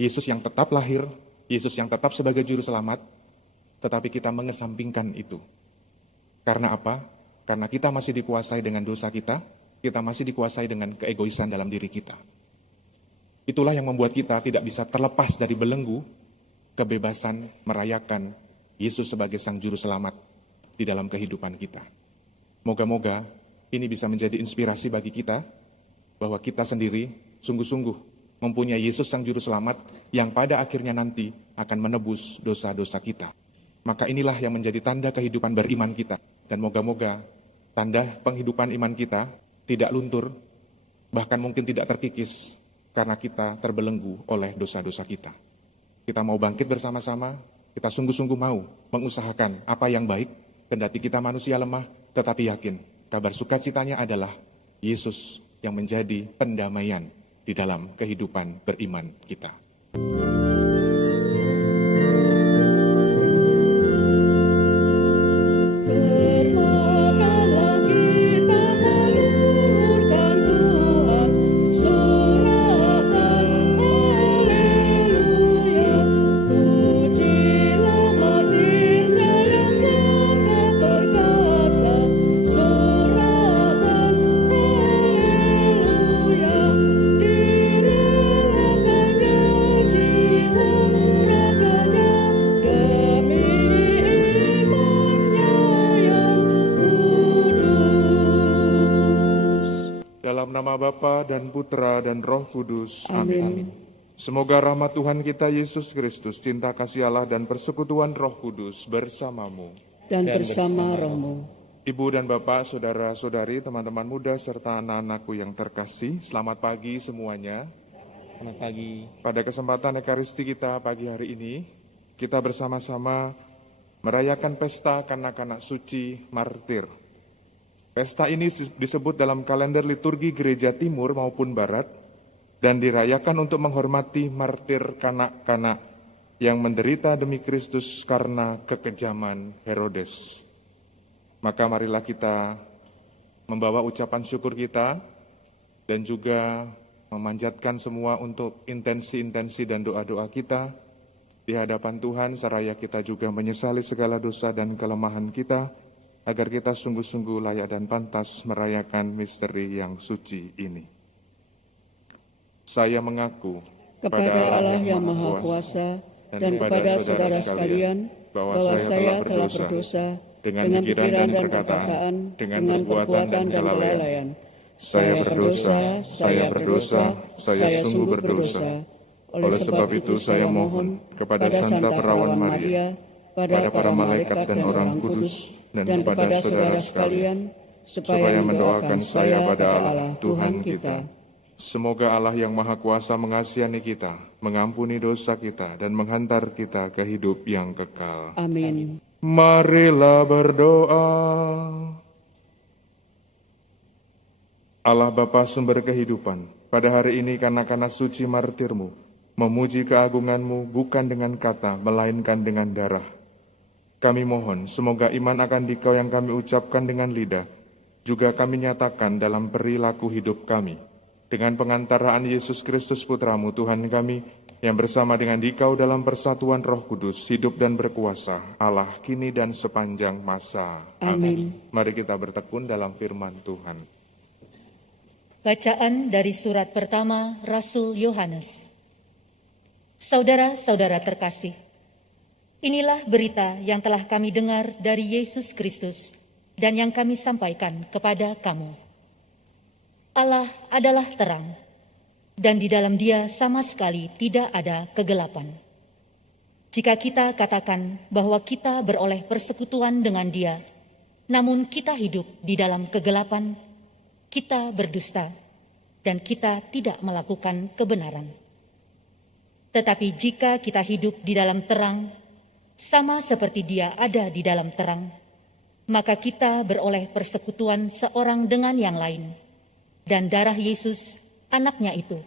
Yesus yang tetap lahir, Yesus yang tetap sebagai juru selamat, tetapi kita mengesampingkan itu. Karena apa? Karena kita masih dikuasai dengan dosa kita masih dikuasai dengan keegoisan dalam diri kita. Itulah yang membuat kita tidak bisa terlepas dari belenggu kebebasan merayakan Yesus sebagai Sang Juru Selamat di dalam kehidupan kita. Moga-moga ini bisa menjadi inspirasi bagi kita, bahwa kita sendiri sungguh-sungguh mempunyai Yesus Sang Juru Selamat yang pada akhirnya nanti akan menebus dosa-dosa kita. Maka inilah yang menjadi tanda kehidupan beriman kita. Dan moga-moga tanda penghidupan iman kita tidak luntur, bahkan mungkin tidak terkikis, karena kita terbelenggu oleh dosa-dosa kita. Kita mau bangkit bersama-sama, kita sungguh-sungguh mau mengusahakan apa yang baik, kendati kita manusia lemah, tetapi yakin kabar sukacitanya adalah Yesus yang menjadi pendamaian di dalam kehidupan beriman kita. Nama Bapa dan Putra dan Roh Kudus. Amin. Semoga rahmat Tuhan kita Yesus Kristus, cinta kasih Allah dan persekutuan Roh Kudus bersamamu. Dan bersama rohmu. Ibu dan Bapak, saudara-saudari, teman-teman muda, serta anak-anakku yang terkasih, selamat pagi semuanya. Selamat pagi. Pada kesempatan Ekaristi kita pagi hari ini, kita bersama-sama merayakan pesta kanak-kanak suci martir. Pesta ini disebut dalam kalender liturgi gereja timur maupun barat dan dirayakan untuk menghormati martir kanak-kanak yang menderita demi Kristus karena kekejaman Herodes. Maka marilah kita membawa ucapan syukur kita dan juga memanjatkan semua untuk intensi-intensi dan doa-doa kita di hadapan Tuhan, seraya kita juga menyesali segala dosa dan kelemahan kita, agar kita sungguh-sungguh layak dan pantas merayakan misteri yang suci ini. Saya mengaku kepada Allah yang Maha Kuasa dan kepada saudara sekalian bahwa saya telah berdosa dengan pikiran dan perkataan, dengan perbuatan dan kelalaian. Saya berdosa, saya sungguh berdosa. Oleh sebab itu saya mohon kepada Santa Perawan Maria, pada para malaikat dan orang kudus, dan kepada saudara sekalian, supaya mendoakan saya pada Allah Tuhan kita. Semoga Allah yang Maha Kuasa mengasihani kita, mengampuni dosa kita, dan menghantar kita ke hidup yang kekal. Amin. Marilah berdoa. Allah Bapa sumber kehidupan, pada hari ini kanak-kanak suci martir-Mu memuji keagungan-Mu bukan dengan kata, melainkan dengan darah. Kami mohon, semoga iman akan Dikau yang kami ucapkan dengan lidah, juga kami nyatakan dalam perilaku hidup kami. Dengan pengantaraan Yesus Kristus Putra-Mu, Tuhan kami, yang bersama dengan Dikau dalam persatuan Roh Kudus, hidup dan berkuasa, Allah kini dan sepanjang masa. Amin. Mari kita bertekun dalam firman Tuhan. Bacaan dari surat pertama Rasul Yohanes. Saudara-saudara terkasih, inilah berita yang telah kami dengar dari Yesus Kristus dan yang kami sampaikan kepada kamu. Allah adalah terang, dan di dalam Dia sama sekali tidak ada kegelapan. Jika kita katakan bahwa kita beroleh persekutuan dengan Dia, namun kita hidup di dalam kegelapan, kita berdusta, dan kita tidak melakukan kebenaran. Tetapi jika kita hidup di dalam terang, sama seperti Dia ada di dalam terang, maka kita beroleh persekutuan seorang dengan yang lain, dan darah Yesus, anaknya itu,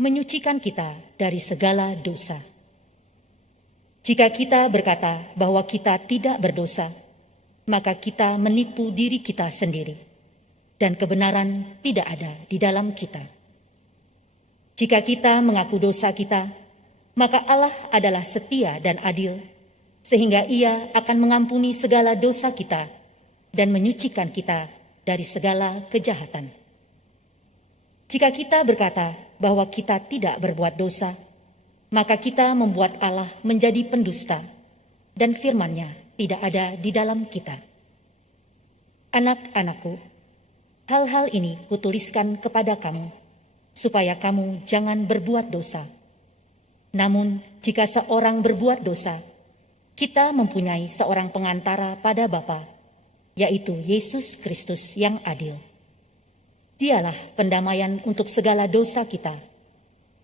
menyucikan kita dari segala dosa. Jika kita berkata bahwa kita tidak berdosa, maka kita menipu diri kita sendiri, dan kebenaran tidak ada di dalam kita. Jika kita mengaku dosa kita, maka Allah adalah setia dan adil, sehingga Ia akan mengampuni segala dosa kita dan menyucikan kita dari segala kejahatan. Jika kita berkata bahwa kita tidak berbuat dosa, maka kita membuat Allah menjadi pendusta, dan firman-Nya tidak ada di dalam kita. Anak-anakku, hal-hal ini kutuliskan kepada kamu, supaya kamu jangan berbuat dosa. Namun, jika seorang berbuat dosa, kita mempunyai seorang pengantara pada Bapa, yaitu Yesus Kristus yang adil. Dialah pendamaian untuk segala dosa kita,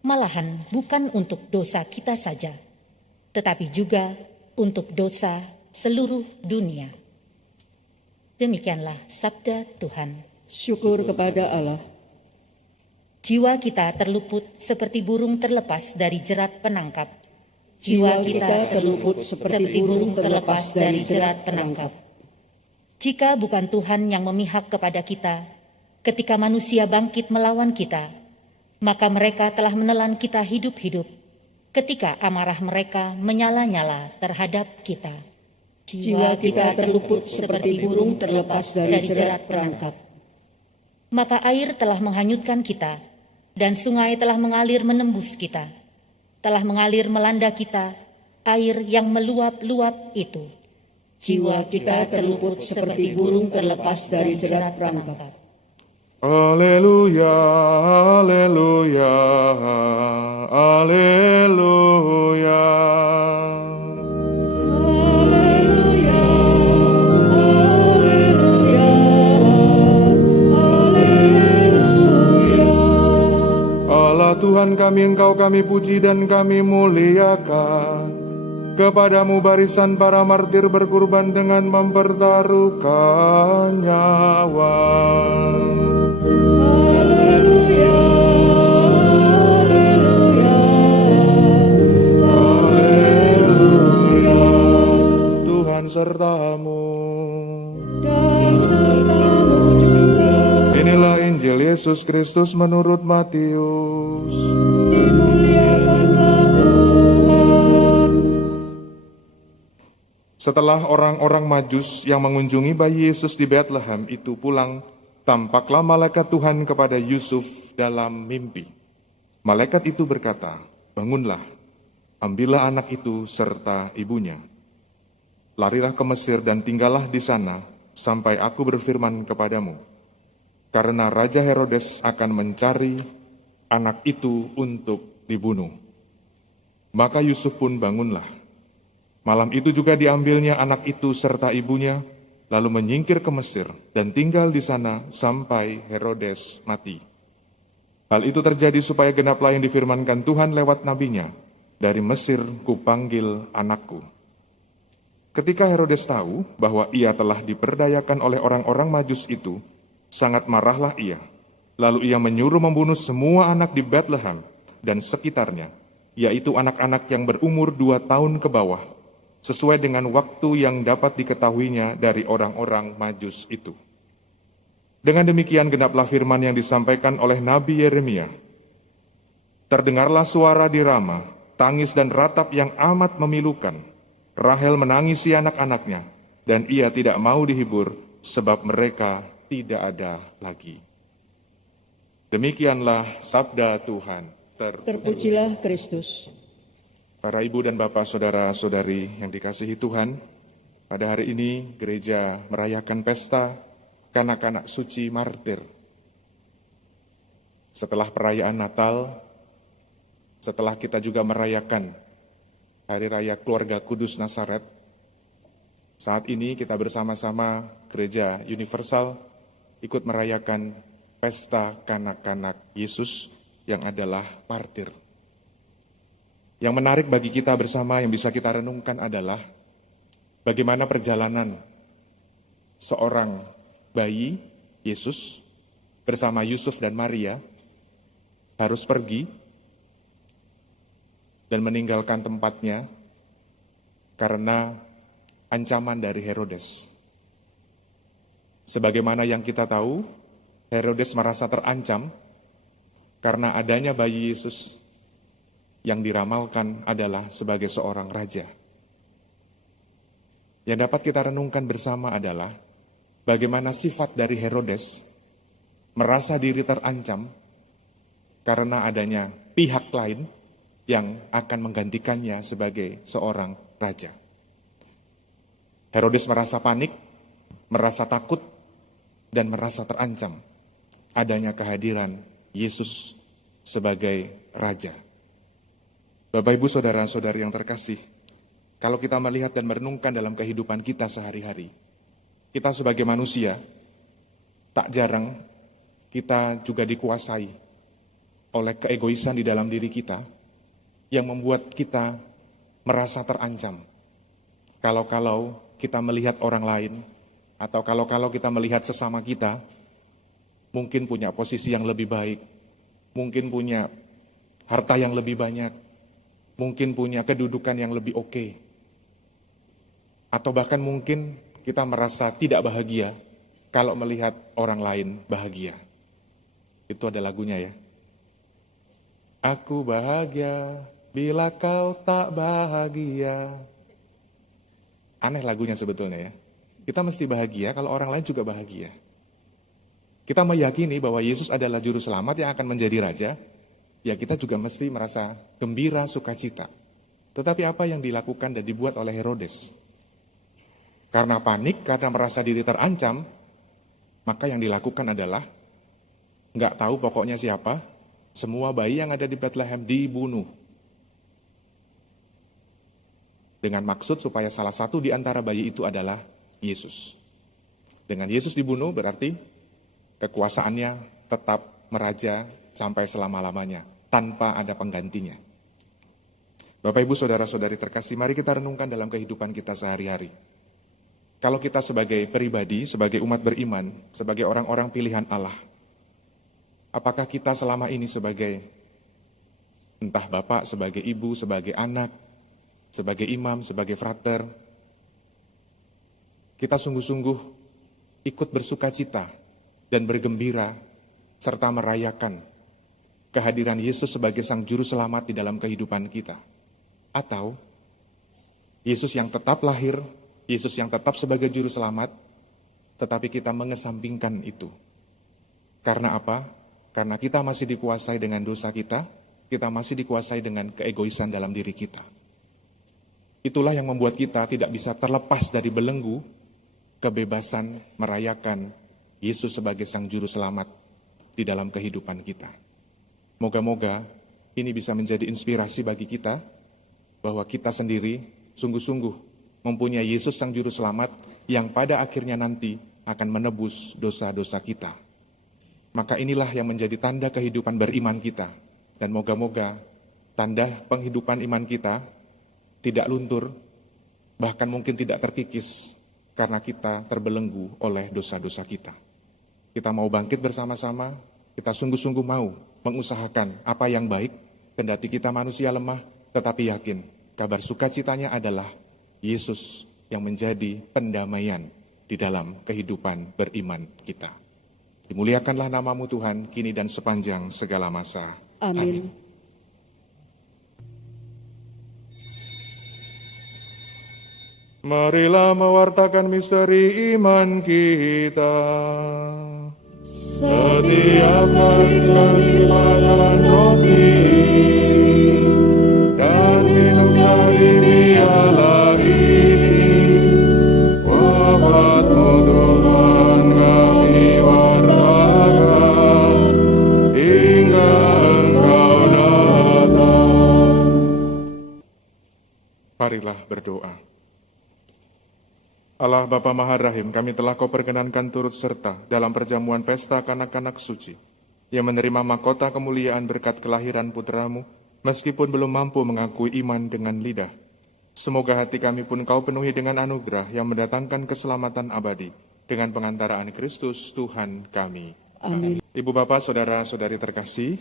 malahan bukan untuk dosa kita saja, tetapi juga untuk dosa seluruh dunia. Demikianlah sabda Tuhan. Syukur kepada Allah. Jiwa kita terluput seperti burung terlepas dari jerat penangkap. Jiwa kita terluput seperti burung terlepas dari jerat penangkap. Jika bukan Tuhan yang memihak kepada kita, ketika manusia bangkit melawan kita, maka mereka telah menelan kita hidup-hidup, ketika amarah mereka menyala-nyala terhadap kita. Jiwa kita terluput seperti burung terlepas dari jerat penangkap. Maka air telah menghanyutkan kita, dan sungai telah mengalir menembus kita, telah mengalir melanda kita, air yang meluap-luap itu. Jiwa kita terluput seperti burung terlepas dari jerat penangkap. Haleluya, haleluya, haleluya. Tuhan kami, Engkau kami puji dan kami muliakan. Kepadamu barisan para martir berkurban dengan mempertaruhkan nyawa. Haleluya, haleluya, haleluya. Tuhan sertamu dan sertamu juga. Inilah Injil Yesus Kristus menurut Matius. Dimuliakanlah Tuhan. Setelah orang-orang Majus yang mengunjungi bayi Yesus di Bethlehem itu pulang, tampaklah malaikat Tuhan kepada Yusuf dalam mimpi. Malaikat itu berkata, "Bangunlah, ambillah anak itu serta ibunya. Larilah ke Mesir dan tinggallah di sana sampai aku berfirman kepadamu. Karena Raja Herodes akan mencari anak itu untuk dibunuh." Maka Yusuf pun bangunlah. Malam itu juga diambilnya anak itu serta ibunya, lalu menyingkir ke Mesir dan tinggal di sana sampai Herodes mati. Hal itu terjadi supaya genaplah yang difirmankan Tuhan lewat nabinya, "Dari Mesir kupanggil anakku." Ketika Herodes tahu bahwa ia telah diperdayakan oleh orang-orang Majus itu, sangat marahlah ia. Lalu ia menyuruh membunuh semua anak di Bethlehem dan sekitarnya, yaitu anak-anak yang berumur 2 tahun ke bawah, sesuai dengan waktu yang dapat diketahuinya dari orang-orang Majus itu. Dengan demikian genaplah firman yang disampaikan oleh Nabi Yeremia. Terdengarlah suara di Rama, tangis dan ratap yang amat memilukan. Rahel menangisi anak-anaknya, dan ia tidak mau dihibur, sebab mereka tidak ada lagi. Demikianlah sabda Tuhan. Terpujilah Kristus. Para ibu dan bapak, saudara-saudari yang dikasihi Tuhan, pada hari ini gereja merayakan pesta kanak-kanak suci martir. Setelah perayaan Natal, setelah kita juga merayakan Hari Raya Keluarga Kudus Nazaret, saat ini kita bersama-sama Gereja Universal ikut merayakan pesta kanak-kanak Yesus yang adalah martir. Yang menarik bagi kita bersama yang bisa kita renungkan adalah bagaimana perjalanan seorang bayi Yesus bersama Yusuf dan Maria harus pergi dan meninggalkan tempatnya karena ancaman dari Herodes. Sebagaimana yang kita tahu, Herodes merasa terancam karena adanya bayi Yesus yang diramalkan adalah sebagai seorang raja. Yang dapat kita renungkan bersama adalah bagaimana sifat dari Herodes merasa diri terancam karena adanya pihak lain yang akan menggantikannya sebagai seorang raja. Herodes merasa panik, merasa takut, dan merasa terancam adanya kehadiran Yesus sebagai raja. Bapak, Ibu, saudara-saudari yang terkasih, kalau kita melihat dan merenungkan dalam kehidupan kita sehari-hari, kita sebagai manusia, tak jarang kita juga dikuasai oleh keegoisan di dalam diri kita yang membuat kita merasa terancam. Kalau kita melihat orang lain, atau kalau kita melihat sesama kita, mungkin punya posisi yang lebih baik, mungkin punya harta yang lebih banyak, mungkin punya kedudukan yang lebih oke, atau bahkan mungkin kita merasa tidak bahagia kalau melihat orang lain bahagia. Itu ada lagunya ya. Aku bahagia bila kau tak bahagia. Aneh lagunya sebetulnya ya. Kita mesti bahagia kalau orang lain juga bahagia. Kita meyakini bahwa Yesus adalah juru selamat yang akan menjadi raja, ya kita juga mesti merasa gembira, sukacita. Tetapi apa yang dilakukan dan dibuat oleh Herodes? Karena panik, karena merasa diri terancam, maka yang dilakukan adalah nggak tahu pokoknya siapa, semua bayi yang ada di Bethlehem dibunuh. Dengan maksud supaya salah satu di antara bayi itu adalah Yesus. Dengan Yesus dibunuh berarti kekuasaannya tetap meraja sampai selama-lamanya, tanpa ada penggantinya. Bapak, Ibu, saudara-saudari terkasih, mari kita renungkan dalam kehidupan kita sehari-hari. Kalau kita sebagai pribadi, sebagai umat beriman, sebagai orang-orang pilihan Allah, apakah kita selama ini sebagai entah bapak, sebagai ibu, sebagai anak, sebagai imam, sebagai frater, kita sungguh-sungguh ikut bersukacita dan bergembira serta merayakan kehadiran Yesus sebagai Sang Juru Selamat di dalam kehidupan kita? Atau Yesus yang tetap lahir, Yesus yang tetap sebagai Juru Selamat, tetapi kita mengesampingkan itu. Karena apa? Karena kita masih dikuasai dengan dosa kita masih dikuasai dengan keegoisan dalam diri kita. Itulah yang membuat kita tidak bisa terlepas dari belenggu kebebasan merayakan Yesus sebagai Sang Juru Selamat di dalam kehidupan kita. Moga-moga ini bisa menjadi inspirasi bagi kita bahwa kita sendiri sungguh-sungguh mempunyai Yesus Sang Juru Selamat yang pada akhirnya nanti akan menebus dosa-dosa kita. Maka inilah yang menjadi tanda kehidupan beriman kita. Dan moga-moga tanda penghidupan iman kita tidak luntur, bahkan mungkin tidak terkikis karena kita terbelenggu oleh dosa-dosa kita. Kita mau bangkit bersama-sama, kita sungguh-sungguh mau mengusahakan apa yang baik, kendati kita manusia lemah, tetapi yakin kabar sukacitanya adalah Yesus yang menjadi pendamaian di dalam kehidupan beriman kita. Dimuliakanlah namamu Tuhan, kini dan sepanjang segala masa. Amin. Marilah mewartakan misteri iman kita. Setiap hari kami makan roti dan minum dari piala ini. Wafat-Mu Tuhan kami wartakan hingga Engkau datang. Marilah berdoa. Allah Bapa Maha Rahim, kami telah Kau perkenankan turut serta dalam perjamuan pesta kanak-kanak suci, yang menerima mahkota kemuliaan berkat kelahiran putra-Mu, meskipun belum mampu mengakui iman dengan lidah. Semoga hati kami pun Kau penuhi dengan anugerah yang mendatangkan keselamatan abadi, dengan pengantaraan Kristus Tuhan kami. Amin. Ibu bapak, saudara-saudari terkasih,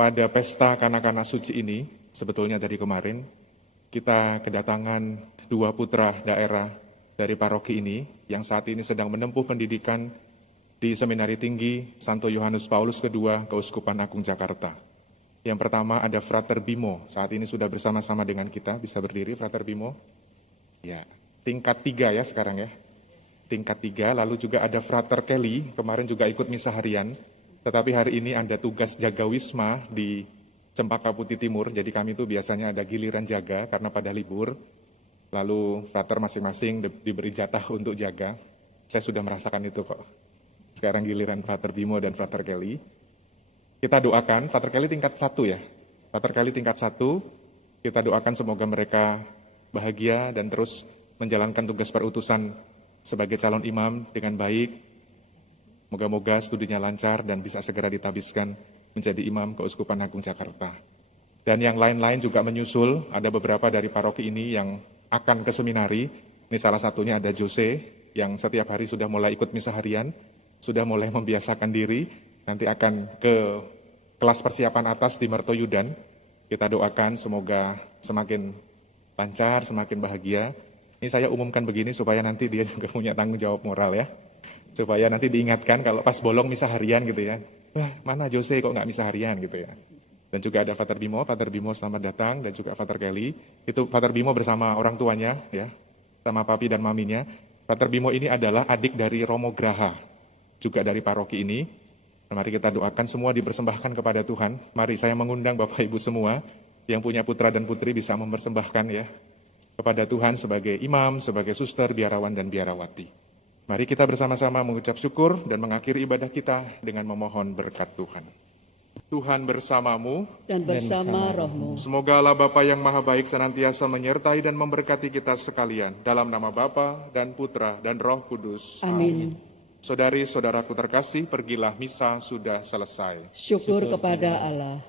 pada pesta kanak-kanak suci ini, sebetulnya dari kemarin, kita kedatangan dua putra daerah dari paroki ini yang saat ini sedang menempuh pendidikan di Seminari Tinggi Santo Yohanes Paulus II, Keuskupan Agung Jakarta. Yang pertama ada Frater Bimo, saat ini sudah bersama-sama dengan kita, bisa berdiri Frater Bimo. Ya, tingkat 3 ya sekarang ya. Tingkat 3, lalu juga ada Frater Kelly, kemarin juga ikut misa harian, tetapi hari ini ada tugas jaga wisma di Cempaka Putih Timur, jadi kami itu biasanya ada giliran jaga karena pada libur, lalu Frater masing-masing diberi jatah untuk jaga. Saya sudah merasakan itu kok. Sekarang giliran Frater Bimo dan Frater Kelly. Kita doakan, Frater Kelly tingkat 1 ya. Frater Kelly tingkat 1, kita doakan semoga mereka bahagia dan terus menjalankan tugas perutusan sebagai calon imam dengan baik. Moga-moga studinya lancar dan bisa segera ditabiskan menjadi imam Keuskupan Agung Jakarta. Dan yang lain-lain juga menyusul, ada beberapa dari paroki ini yang akan ke seminari. Ini salah satunya ada Jose, yang setiap hari sudah mulai ikut misa harian, sudah mulai membiasakan diri, nanti akan ke kelas persiapan atas di Mertoyudan. Kita doakan semoga semakin lancar, semakin bahagia. Ini saya umumkan begini supaya nanti dia juga punya tanggung jawab moral ya. Supaya nanti diingatkan kalau pas bolong misa harian gitu ya. Wah, mana Jose kok nggak misa harian gitu ya. Dan juga ada Frater Bimo selamat datang, dan juga Frater Kelly. Itu Frater Bimo bersama orang tuanya ya, sama papi dan maminya. Frater Bimo ini adalah adik dari Romo Graha, juga dari paroki ini. Mari kita doakan semua dipersembahkan kepada Tuhan. Mari saya mengundang Bapak Ibu semua yang punya putra dan putri bisa mempersembahkan ya kepada Tuhan sebagai imam, sebagai suster, biarawan dan biarawati. Mari kita bersama-sama mengucap syukur dan mengakhiri ibadah kita dengan memohon berkat Tuhan. Tuhan bersamamu dan bersama rohmu. Semoga Allah Bapa yang Maha Baik senantiasa menyertai dan memberkati kita sekalian. Dalam nama Bapa dan Putra dan Roh Kudus. Amin. Saudari-saudaraku terkasih, pergilah misa sudah selesai. Syukur kepada Allah.